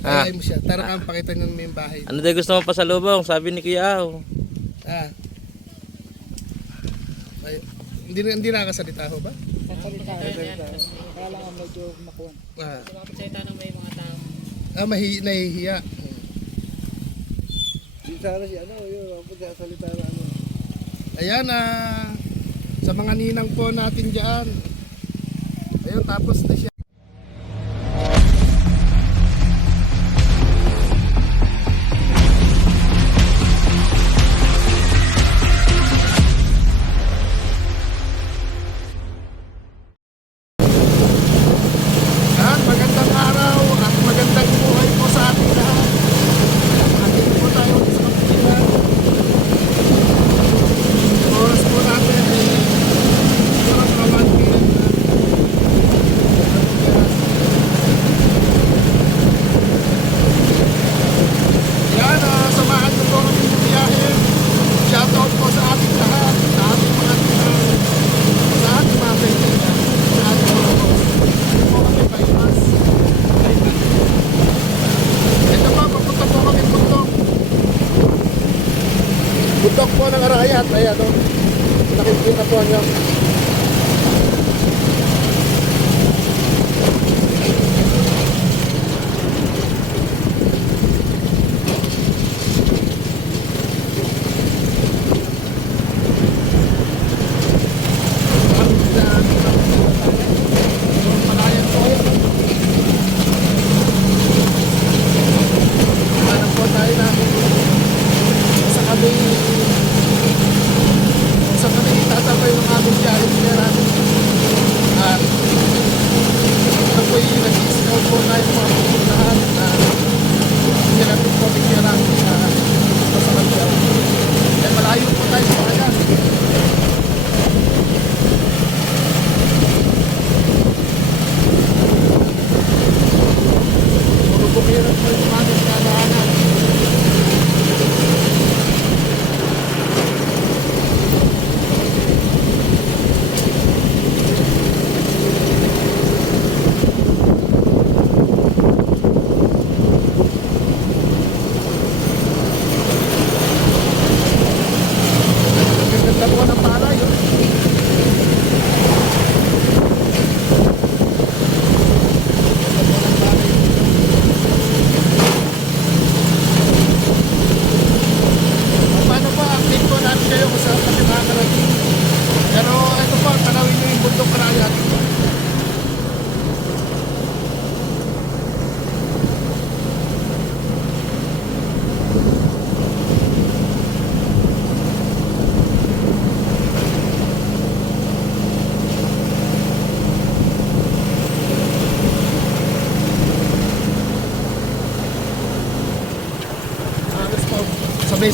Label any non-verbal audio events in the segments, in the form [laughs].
Ah. Ayayin mo siya. Tara kang pakita niyo mo yung bahay. Ano tayo gusto mo pasalubong? Sabi ni Kuya Au. Ah. Ay, hindi na hindi nakakasalita ho ba? Sasalita. Kaya lang ang medyo makuha. Ah, Makapagsalita ng may mga tao. ah mahi, nahihiya. Di sana si ano, yun, ang pagkasalita na ano. Ayan ah, sa mga ninang po natin diyan. Ayun, tapos na siya.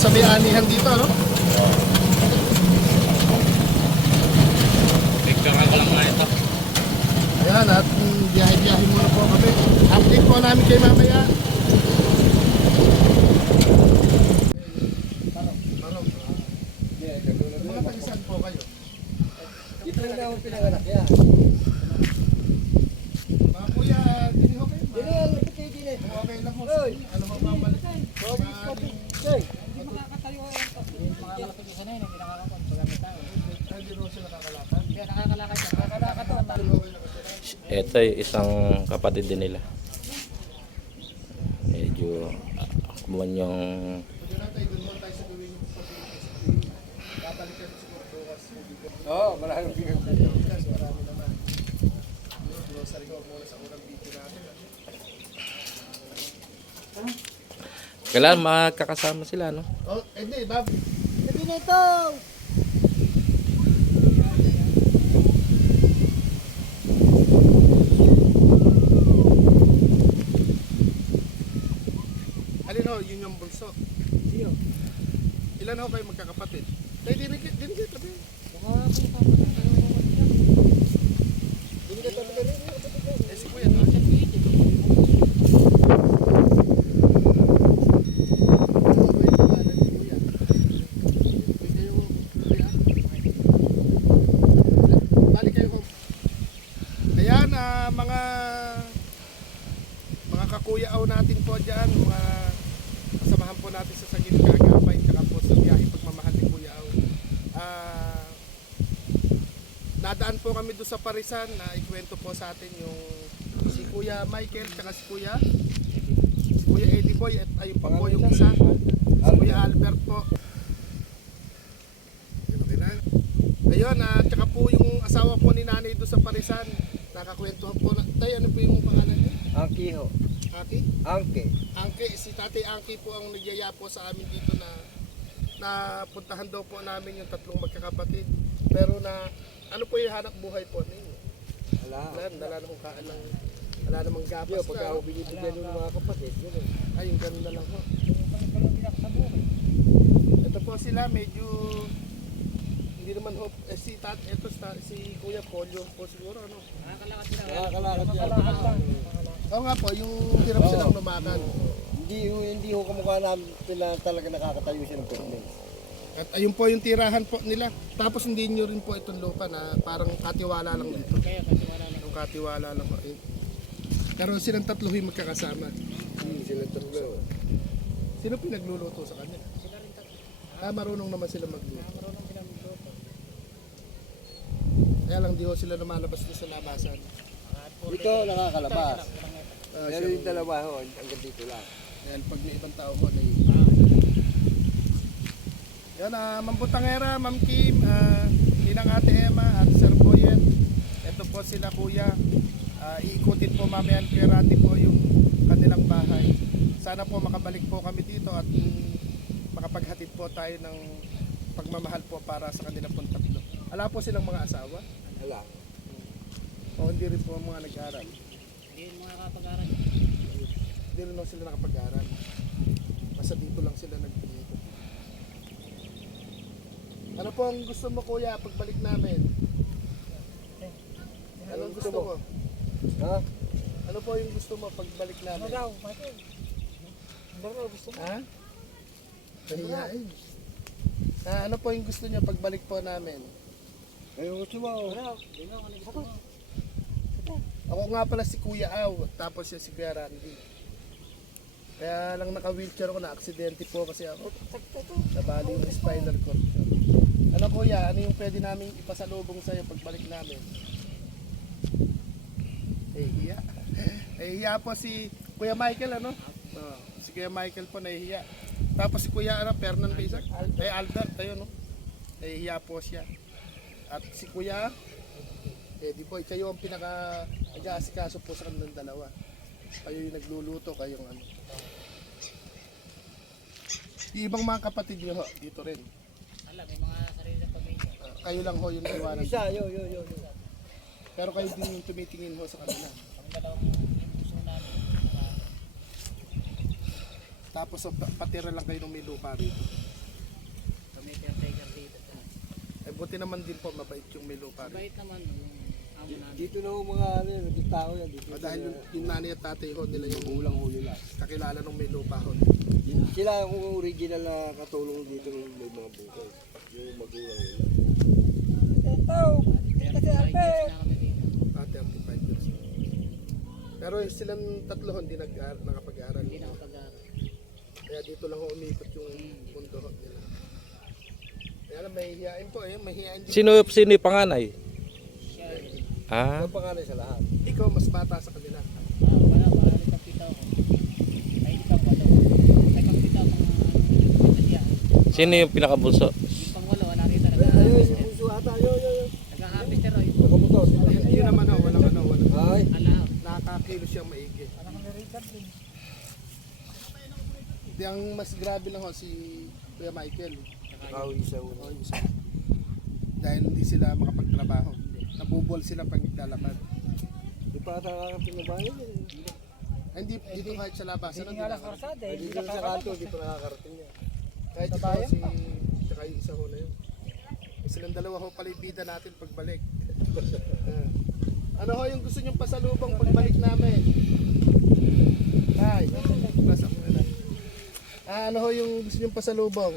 Sabay-sabay anihan dito, no? Ko lang nga ito. Ayan, at mm, biyahe-biyahe muna po kami. Update po namin kayo mamaya. Marong. Mga tagisan po kayo. Ito na ako pinanganak yan. Mga kuya, dini ho kayo. Dili, ano ito kayo dili? Kung okay lang ho. Oy. Ano mo babalik? Kopi, kopi. Hey, Hindi makakatayo yan. Hindi makakatayo sa ngayon. Hindi nakakapag. Paggamit tayo. Hindi ro sila nakakalakad. Hindi nakakalakad siya. Nakakalakad to. Okay lang kasi. Ito ay isang kapatid din nila. Medyo uh, kumuha yung. Oo, maraming pinag Bukas, marami naman. Grocery ko muna sa unang video natin. ah. kailangan makakasama sila, no? Oh, hindi, Bob. Sabi na ito. Yung bunso. Sino? Ilan ho kayo magkakapatid? Tayo dinig, dinig, tabi. Baka may papatay. Dinig, tabi ka rin. Eh, si Kuya, no? Ayan, ah, mga mga kakuya aw natin po dyan, mga kasamahan po natin sa Sagip Kagapay, tsaka po sa biyahe pagmamahal ni Kuya Au. Ah, nadaan po kami doon sa Parisan na ikwento po sa atin yung si Kuya Michael, tsaka si Kuya si Kuya Eddie Boy at ayun pa po yung isa, si Kuya Albert po. Ayun, at tsaka po yung asawa po ni nanay doon sa Parisan. Nakakwentuhan po na. Tay, ano po yung pangalan niya? Angki ho. Ate? Angki. Angki, si Tate Angki po ang nagyaya po sa amin dito na na puntahan daw po namin yung tatlong magkakapatid. Pero na ano po yung hanap buhay po ninyo? Wala. Wala, wala namang kaan ng wala namang gapas Yo, na. pagka binibigyan ng mga kapatid, yun eh. Ay, yung ganun na lang po. Ito po sila, medyo hindi naman hope. Eh, si tat, ito si Kuya Polio po siguro, ano? Nakakalakad sila. Nakakalakad lang. Oo nga po, yung hirap silang lumakan. Hindi, hindi ho kamukha namin na talaga nakakatayo siya ng fitness. At ayun po yung tirahan po nila. Tapos hindi nyo rin po itong lupa na parang katiwala lang dito. Kaya kasi wala na. Yung katiwala lang po. Eh. Pero silang tatlo yung magkakasama. Hindi sila tatlo. Sino pinagluluto sa kanila? Sila rin tatlo. Ah, marunong naman sila magluto. Marunong sila magluto. Kaya lang di ho sila lumalabas doon sa labasan. Dito nakakalabas. Ah, Pero yung dalawa ho, hanggang dito lang. Yan, pag may ibang tao ko na Yan, ah, Ma'am Butangera, Ma'am Kim, ah, Ninang Ate Emma at Sir Boyet. Ito po sila kuya. Ah, iikutin po mamaya Kuya Randy po yung kanilang bahay. Sana po makabalik po kami dito at makapaghatid po tayo ng pagmamahal po para sa kanilang pong tatlo. Ala po silang mga asawa Wala. o hindi rin po mga nag-aral. Hindi yung mga kapag-aral. Hindi rin sila nakapag-aral. Basta dito lang sila nag Ano po ang gusto mo kuya pagbalik namin? Anong gusto mo? Ha? Ano po yung gusto mo pagbalik Ano namin? daw, Michael? Ano daw gusto mo? Ha? Nahiyain. Ah, ano po yung gusto niyo pagbalik po namin? Ayun, gusto mo. Ano? Hindi mo, ano gusto mo? Ako nga pala si Kuya Aw, tapos siya si Kuya Randy. Kaya lang naka-wheelchair ako, na-aksidente po kasi ako. Nabali yung spinal cord ko. Ano kuya, ano yung pwede namin ipasalubong sa'yo pagbalik namin? Eh, hiya. Eh, [laughs] hiya po si Kuya Michael, ano? Oh, si Kuya Michael po nahihiya. Tapos si Kuya ano, Fernan Isa? Eh, Albert, ayun, no? Nahihiya po siya. At si Kuya, eh, di po, kayo ang pinaka nag-aasikaso po sa kanilang dalawa. Kayo yung nagluluto, kayong ano. Yung ibang mga kapatid niyo ho, dito rin. Alam, may mga sarili na pamilya. Kayo lang ho yung iwanan. Isa, yo, yo, yo. yo. Pero kayo din yung tumitingin ho sa kanila. Kami dalawang gusto namin. Tapos so, pa- patira lang kayo ng may lupa rito. Kami caretaker dito. Eh buti naman din po mabait yung may lupa rito. Mabait naman yung. Dito na ho mga ano, yun, naging tao yan. Dito Ah, dahil yung, yung nanay at tatay ho nila yung ulang ho nila. kakilala ng may lupa ho. Sila ang original na katulong dito ng may mga bukay. Yung magulang nila. Kaya nag-five years na kami dito. Ah, 35 years. Pero yung silang tatlo hindi nag nakapag-aral. Hindi na ako pag-aral. Kaya dito lang ho umikot yung mundo nila. Kaya lang mahihiyain po eh, mahihiyain din. Sino, sino yung panganay? Siya, Ah, Ang pangalan sa lahat. Ikaw mas bata sa kanila. ah, wala, wala rin pagkita ko. Ay, hindi ka wala. Ay, pagkita ko mga ano, siya. Sino yung pinakabulso? Yung pangwalo, wala rin Ay, talaga. ayun, yung puso ata. Yo, yo, yo. Nag-harvester ay. Nakamotor. Yun, naman ho, walang ano, walang Ay. Nakakakilo siyang maigi. Hindi, ang mas grabe lang ho si Kuya Michael. Nakawi sa ulo. Oh, yung isa. Dahil hindi sila makapagtrabaho. Nabubol sila pag naglalakad. Di pa ata nakakating na bahay. Ay, Hindi, dito kahit sa labasan. Hindi nga lang Ay, dito sa kanto, di pa nakakarating. Kahit ito si, tsaka yung isa ho na yun. Silang dalawa ho pala yung bida natin pagbalik. [laughs] Ah. ano ho yung gusto nyong pasalubong pagbalik namin? Ay, nasa ko na. Ah, ano ho yung gusto nyong pasalubong?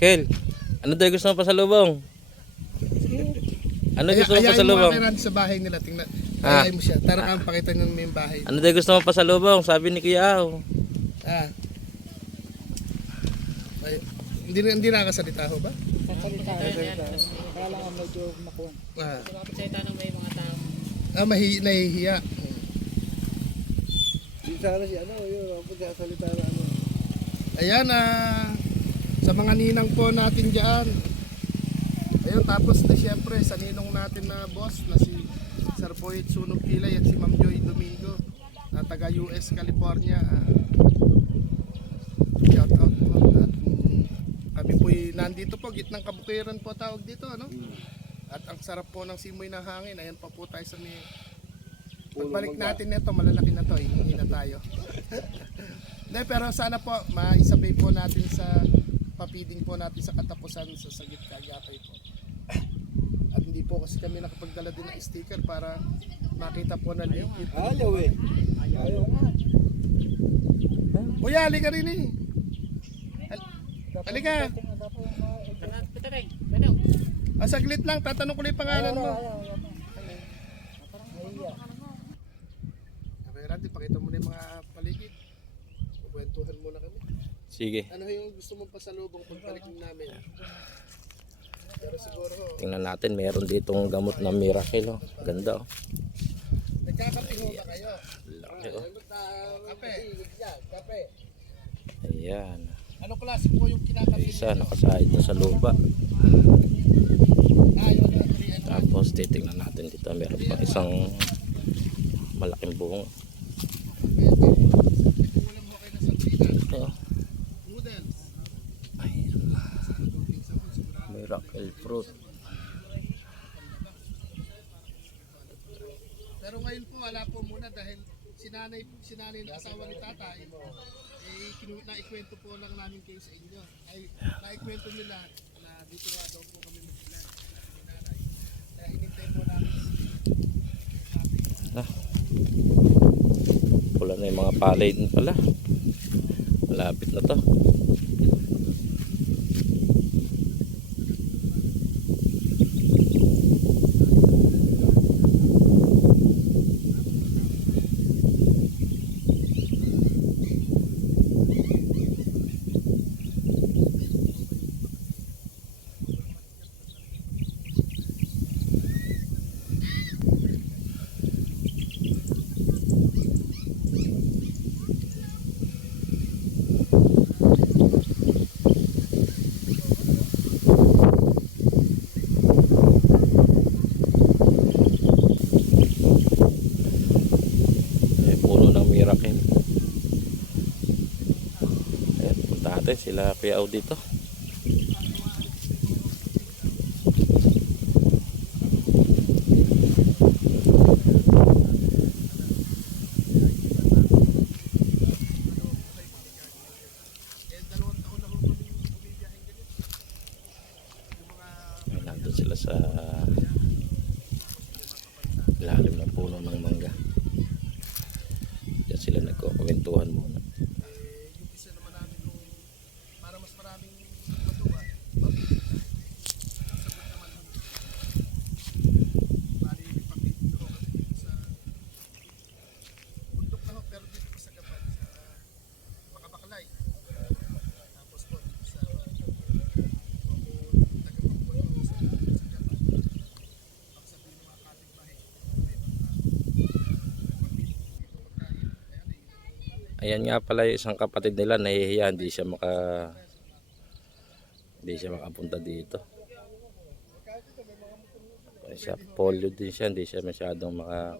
Kel, ano daw gusto mo pa sa lubong? Ano gusto mo Ayayin mo lubong? nga kay Randy sa bahay nila. Tingnan. Ah. Ayaw mo siya. Tara ka, pakita nyo naman yung bahay. Ano daw gusto mo pasalubong? Sabi ni Kuya Aw. Ah. Hindi, hindi nakakasalita ho ba? Yan. Kaya lang ang medyo makuha. Ah, Hindi makapagsalita ng may mga tao. ah mahi, nahihiya. Di sana si ano, yun, pagkasalita na ano. Ayan ah, sa mga ninang po natin dyan. Ayun, tapos na syempre sa ninong natin na boss na si Sir Poet Sunog Kilay at si Ma'am Joy Domingo na taga US, California. Ah, shout out po. At mm, nandito po, gitnang kabukiran po tawag dito. Ano? At ang sarap po ng simoy ng hangin. Ayan pa po tayo sa may... Pagbalik natin nito, malalaki na to. Hihingi na tayo. [laughs] Hindi, pero sana po maisabay po natin sa papiding po natin sa katapusan sa Sagit Kagapay po. At hindi po kasi kami nakapagdala din ng sticker para makita po na liquid. Ayaw eh. Ayaw nga. Kuya, halika rin eh. Hal- Halika. Tara, punta tayo. Ano? Ah, saglit lang, tatanong ko lang yung pangalan mo. Okay, Randy, pakita mo na yung mga paligid. Kukwentuhan muna kami. Sige. Ano yung gusto mong pasalubong pagbalik namin? Pero siguro, Tingnan natin, meron ditong gamot na miracle. Oh. Ganda oh. nagkakape ho ba kayo? Laki oh. Kape. Kape. Ayan. Anong klase po yung kinakape? Isa nakasahid na sa lupa. Tapos titingnan natin dito. Meron pa isang malaking ng. Ayan. Miracle fruit. Pero ngayon po wala po muna dahil sinanay sinanay na asawa ni tatay eh kinu naikwento po lang namin kayo sa inyo. Ay naikwento nila na dito nga daw po kami magsilan ni nanay. Kaya hinintay po namin si Ah. Pula na yung mga palay din pala. Malapit na to. Eh, puno ng miracle. Ayan, punta natin sila Kuya Au dito. eh dalawang taon na ho kami bumibiyaheng ganito. Yung mga Ayan, nandun sila sa ilalim ng puno ng mangga. Diyan sila nagkukwentuhan muna. eh, yung isa naman namin nung para mas maraming matuwa. Pabili na. Ang sagot naman nun. Bali, pabili ko kasi dito sa bundok na ho, pero dito sa gapan sa Makabaklay. Tapos po dito sa tagapagpulo sa sa gapan. Ang sabihin ng mga kapitbahay, may mga pabili dito magkain. Ayan, eh, Ayan nga pala yung isang kapatid nila nahihiya hindi siya maka hindi siya makapunta dito. Siya polio din siya, hindi siya masyadong maka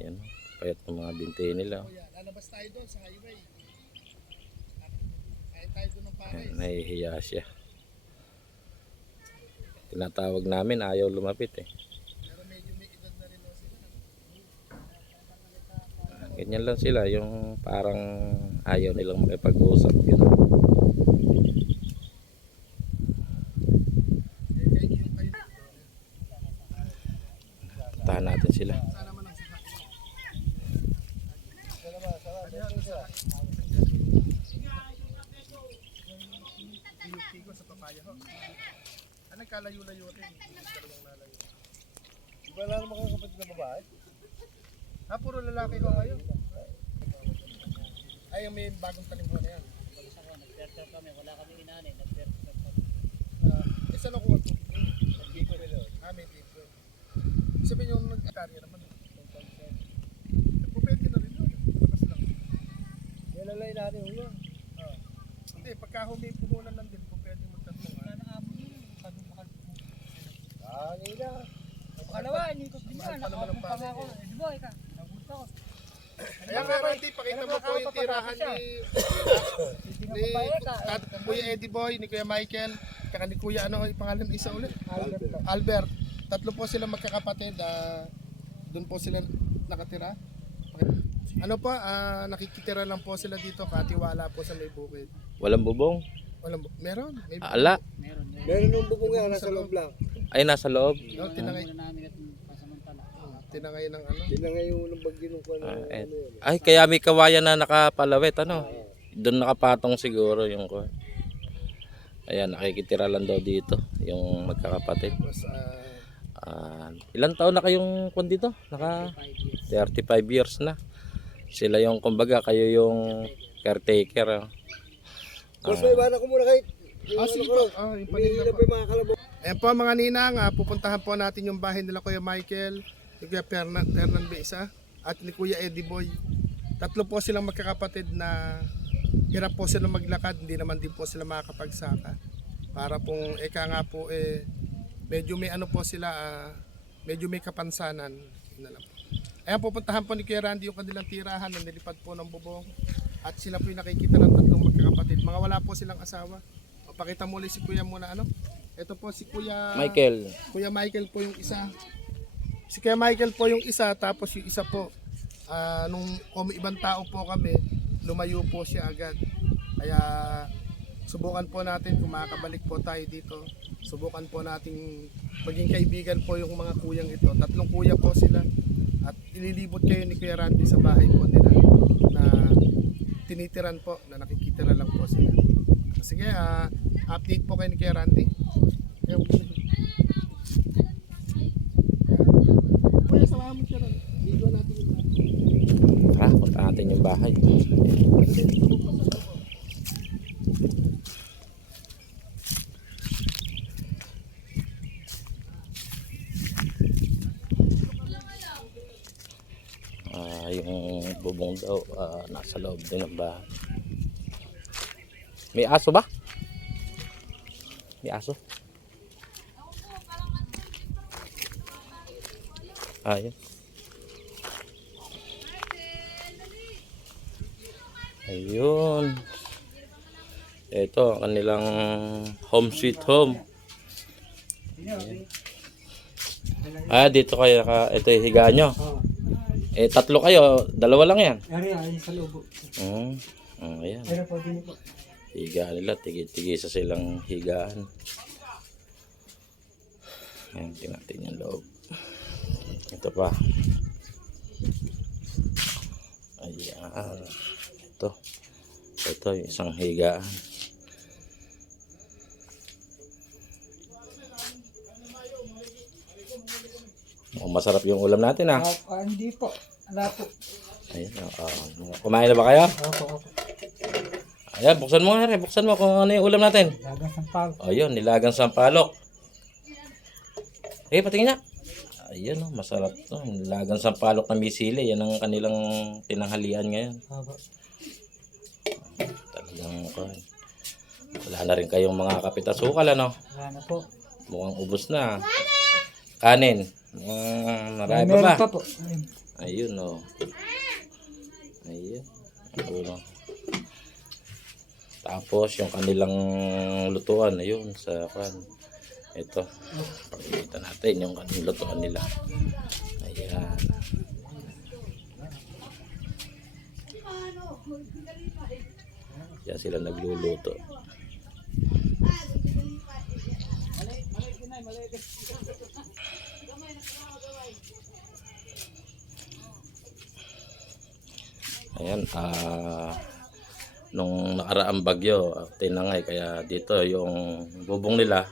Yan, payat ng mga binti nila. Lalabas tayo doon sa highway. Ayan, nahihiya siya. Tinatawag namin, ayaw lumapit eh. Pero medyo may edad na rin daw sila. Ganyan lang sila, yung parang ayaw nilang makipag-usap. Ganun. Eh, kayo yung kayo. Tahan natin sila. Sana man ang sasakyan. Tigo sa papaya ho. Ah, nagkalayo-layo rin. Dalawang lalayo. Wala naman kayo kapatid na babae. Ah, puro lalaki ko kayo. Ay, yung may bagong talim ko na yan. Isa ko, nag-perter kami, wala kami inani, nag-perter kami. Ah, isa lang kuha to. Ah, may dito. Sabihin yung nag-akarya naman. Pupwede na rin yun. Lakas lang. Yan ang lain natin ulo. Ah. Hindi, pagka humi puhunan lang din, pupwede magtatlong. Wala na amo yun, mo ka. Ah, nila. Pangalawa, hindi ko din Mahal yan, pa ako. Eh, di ba, ika, nagulat ako. Kaya nga, Randy, pakita mo po yung tirahan ni, ni Tat, Kuya Eddie Boy, ni Kuya Michael, kaka ni Kuya, ano, yung pangalan isa ulit? Albert. Albert. Tatlo po sila magkakapatid. ah doon po sila nakatira. Ano po, ah, nakikitira lang po sila dito, katiwala po sa may bukid. Walang bubong? Walang, meron. May, Ala, Meron, meron. Meron nung bubong yan, nasa loob lang. ay nasa loob. no, tinangay, Muna namin at pasamantala. tinangay ng ano. Yun na nga yung unang bagyo nung kwan. Ah, eh. ano yun. Ay, kaya may kawayan na nakapalawit, ano? Doon nakapatong siguro yung ko. Ayan, nakikitira lang daw dito, yung magkakapatid. Tapos, ah, Ah, ilang taon na kayong kung dito? Naka 5 years. 35 years na. Sila yung kumbaga, kayo yung caretaker. ah. Boss, may iwanan ko muna kahit. ah, sige po. Ah, yung paninda pa mga kalabaw. Ayan po mga ninang, ah, pupuntahan po natin yung bahay nila Kuya Michael, ni Kuya Fernan, Fernan Besa, at ni Kuya Eddie Boy. Tatlo po silang magkakapatid na hirap po sila maglakad, hindi naman din po sila makakapagsaka. Para pong eka nga po eh, medyo may ano po sila, ah, medyo may kapansanan. Yun na lang po. Ayan, pupuntahan po ni Kuya Randy yung kanilang tirahan na nilipad po ng bubong. At sila po yung nakikita ng tatlong magkakapatid. Mga wala po silang asawa. O, pakita muli si Kuya muna ano. Ito po si Kuya Michael, Kuya Michael po yung isa. Si Kuya Michael po yung isa tapos yung isa po ah, nung may ibang tao po kami, lumayo po siya agad. Kaya subukan po natin kung makakabalik po tayo dito. Subukan po nating maging kaibigan po yung mga kuyang ito. Tatlong kuya po sila. At ililibot kayo ni Kuya Randy sa bahay po nila na tinitiran po, na nakikitira lang po sila. Sige, ah, update po kayo ni Kuya Randy. Ko. Kuya, mo siya ron. Video natin yung bahay. tara, punta natin yung bahay. Ah, yung bubong daw ah, nasa loob din ng bahay. May aso ba? May aso? Ayun. Ayun. Ito ang kanilang home sweet home. Ah, dito kayo naka, ito yung higaan nyo. Eh, tatlo kayo, dalawa lang yan. Ari, ay, sa loob. Hmm. Oh, ayan. Pero po, din po. Higa nila, tigi-tigi sa silang higaan. Ayan, tingnan natin yung loob. Ito pa. Ayan. Ito. Ito, isang higaan. Oh, masarap yung ulam natin ah. Ah, hindi po. Wala po. Ayan, oh, oh. kumain na ba kayo? Opo, opo. Ayan, buksan mo nga rin. Buksan mo kung ano yung ulam natin. Lagang sampal. Ayun, nilagang sampalok. Eh, patingin niya. Ayun, oh, masarap to. Nilagang sampalok na misili. Yan ang kanilang tinanghalian ngayon. Opo. Talagang, kuhan. wala na rin kayong mga kapitasukal, ano? Wala na po. Mukhang ubos na. Kanin. Uh, marami pa ba? Pa po. Ayun. Oh. Ayun. Ayun. Tapos, yung kanilang lutuan, ayun, sa kan. Ito. Pakikita natin yung kanilang lutuan nila. Ayan. Yan sila nagluluto. Ayan, ah nung nakaraang bagyo, tinangay kaya dito yung bubong nila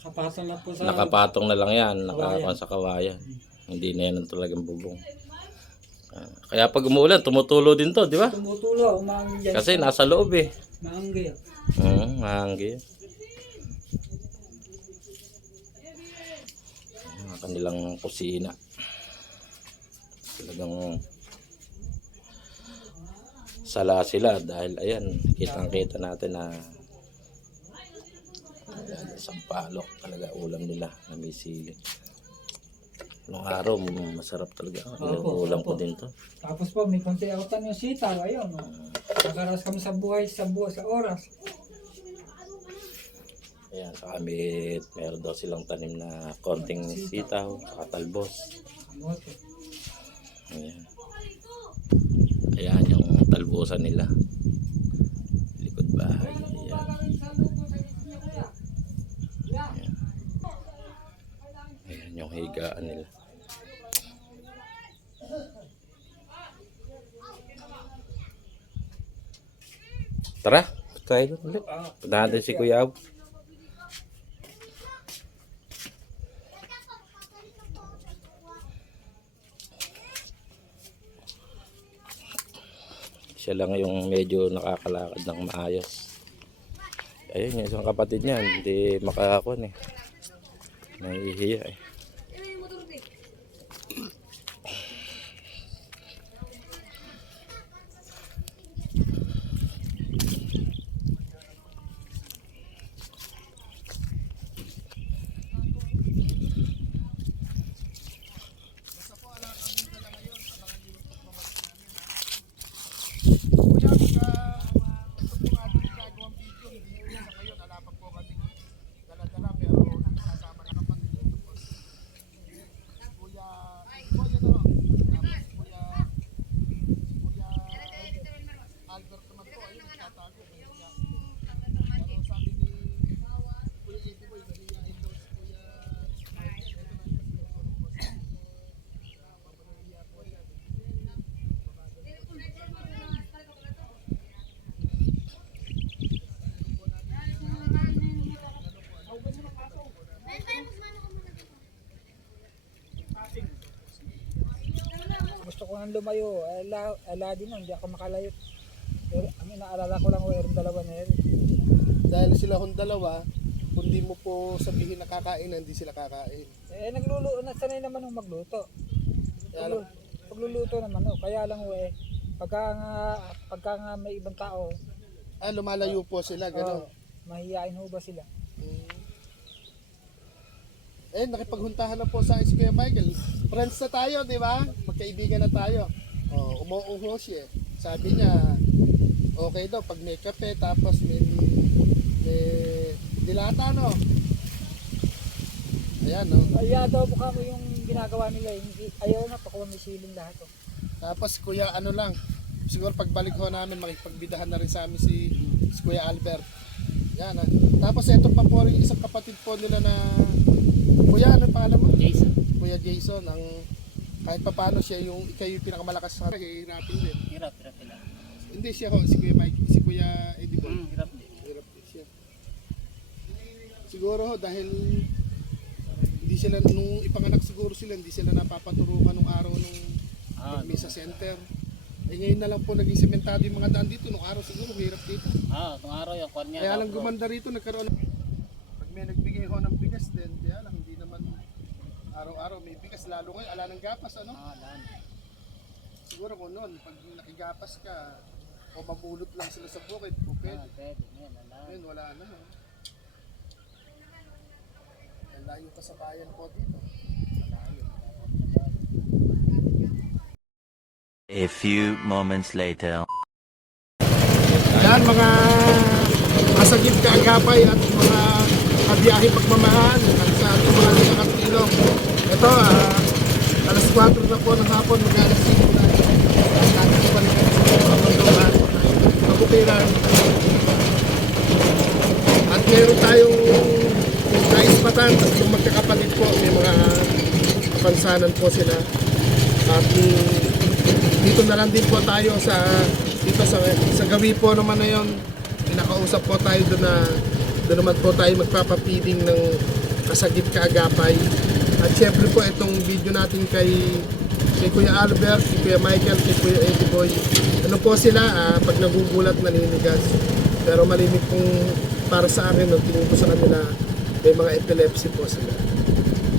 Kapatan lang po sa nakapatong na lang yan, nakakuan sa kawayan. Hindi na yan ang talagang bubong. Ah, kaya pag umuulan, tumutulo din to, di ba? Tumutulo, dyan. Kasi nasa loob eh. Maanggi. Oo, mahanggi. Kanilang kusina. Talagang sala sila dahil ayan, kitang-kita natin na ayan, sampalok talaga ulam nila na may sili. Nung araw, masarap talaga. Opo, ulam ko din to. Tapos po, may konti autan yung sitaw. Ayun, oh. Nakaras kami sa buhay, sa buhay, sa oras. Ayan, sa kami, meron daw silang tanim na konting sitaw, saka talbos. Kamote. Ayan. Ayan yung talbusan nila. Likod bahay. Ayan. Ayan. Yung higaan nila. Tara, tayo ulit. Punta natin si Kuya Ab. Siya lang yung medyo nakakalakad ng maayos. Ayun, yung isang kapatid niya, hindi makakakon eh. Nahihiya eh. Kuya, pagka ito po ating ginagawang video, hindi po sa ngayon, wala pa po kami dala-dala, pero nakasama na kapatid ito po. Si Kuya, Kuya na Tapos si Kuya, si Kuya Albert naman po, ayun, nagtatago. Kaya, pero sabi ni Kuya Eddie Boy, nahihiyain daw si Kuya Michael, ito na yung sinunod po sa Mabaluya po yan. Gusto ko nang lumayo. Ala, ala din lang, hindi ako makalayo. Pero ang inaalala ko lang, mayroong dalawa na yun. dahil sila hong dalawa, kung di mo po sabihin na kakain, hindi sila kakain. Eh, nagluluto, nasanay naman ng magluto. Kaya lang, Pagluluto naman, oh. Kaya lang, eh, pagka nga, pagka nga may ibang tao, ah, lumalayo po sila, oh, gano'n. mahihain ho ba sila? Eh, nakipaghuntahan na po sa si Kuya Michael. Friends na tayo, di ba? Magkaibigan na tayo. Oh, umuuho siya. eh. Sabi niya, okay daw pag may kape, tapos may, may dilata, no? Ayan, no? Kaya daw mukha mo yung ginagawa nila. Hindi, ayaw na, pakuha may siling lahat. Oh. Tapos kuya ano lang, siguro pagbalik ho namin makipagbidahan na rin sa amin si, si Kuya Albert. Yan ah. Tapos ito pa po rin isang kapatid po nila na Kuya ano pangalan mo? Jason. Kuya Jason ang kahit pa paano siya yung ikaw yung pinakamalakas sa hihirapin din. Hirap, hirap sila. Hindi siya ho, si Kuya Mike, si Kuya Eddie Boy. Hmm, hirap din. Hirap din siya. Siguro ho dahil hindi sila nung ipanganak siguro sila hindi sila napapaturukan nung araw nung Ah, may sa center. Eh ngayon na lang po naging sementado yung mga daan dito. Nung araw siguro hirap dito. ah, itong araw yung kwan niya. Kaya lang gumanda rito nagkaroon. Pag may nagbigay ho ng bigas din, kaya lang hindi naman araw-araw may bigas. Lalo ngayon, ala ng gapas ano. Ah. Siguro kung noon, pag nakigapas ka, o mabulot lang sila sa bukid, o Ah, pwede. pwede. Yan, lan. Ngayon wala na. Ho. Ang layo pa sa bayan po dito. A few moments later. Yan mga masagip kaagapay at mga kabiyahe pagmamahal sa ating mga nagkakatilong. Ito, ah, alas 4 na po ng hapon, mag-alas 5 na. Natin pa rin sa mga. At meron tayong naispatan at yung magkakapatid po, may mga kapansanan po sila. At mm, dito na lang din po tayo sa dito sa sa gawi po naman na yon pinakausap po tayo doon na doon naman po tayo magpapapiling ng kasagip kaagapay At syempre po itong video natin kay kay Kuya Albert, kay Kuya Michael, kay Kuya Eddie Boy. Ano po sila, ah, pag nagugulat naninigas. Pero malimit pong para sa akin, nung tingin ko sa kanila, may mga epilepsy po sila.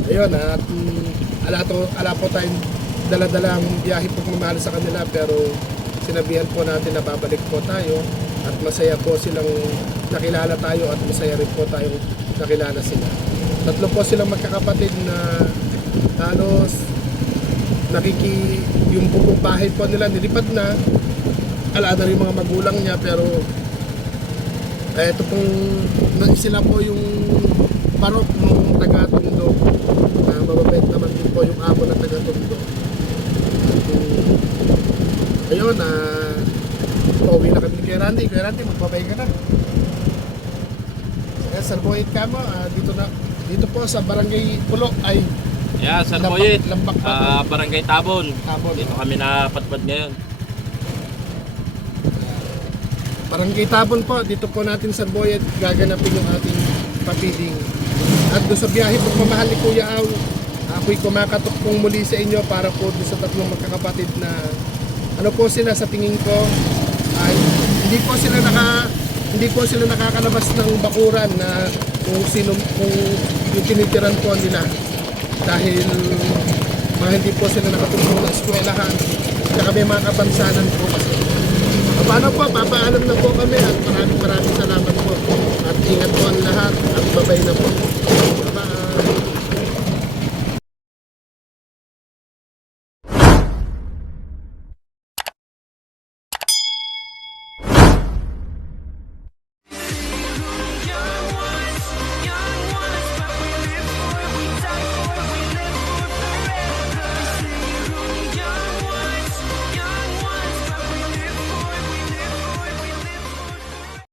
Ayun, at mm, ala, to, ala po tayong daladalang biyahe pagmamahal sa kanila pero sinabihan po natin na babalik po tayo at masaya po silang nakilala tayo at masaya rin po tayong nakilala sila. Tatlo po silang magkakapatid na halos nakiki yung bubong bahay po nila nilipad na. Ala na rin mga magulang niya pero eh, ito pong na- sila po yung parok nung taga-tundo. Uh, mababait naman din po yung amo ng taga-tundo. At, um, ayun ah pauwi na kami kay Randy. Kay Randy magbabay ka na eh, Sarboyit ka mo ah, dito na dito po sa barangay Pulo ay Yeah, San Lambak- Boyet. Lambak pa po. Ah, Barangay Tabon. Tabon. Dito kami napatpad ngayon. Barangay Tabon po, dito po natin sa Boyet gaganapin yung ating papiling. At doon sa biyahe pagmamahal ni Kuya Aw, ako'y kumakatok pong muli sa inyo para po doon sa tatlong magkakapatid na ano po sila sa tingin ko ay hindi po sila naka hindi po sila nakakalabas ng bakuran na kung sino kung yung tinitiran po nila dahil mga hindi po sila nakatulong ng eskwelahan kaya may mga kapansanan po kasi Paano po, papaalam na po kami at maraming maraming salamat po. At ingat po ang lahat at babay na po. Bye-bye.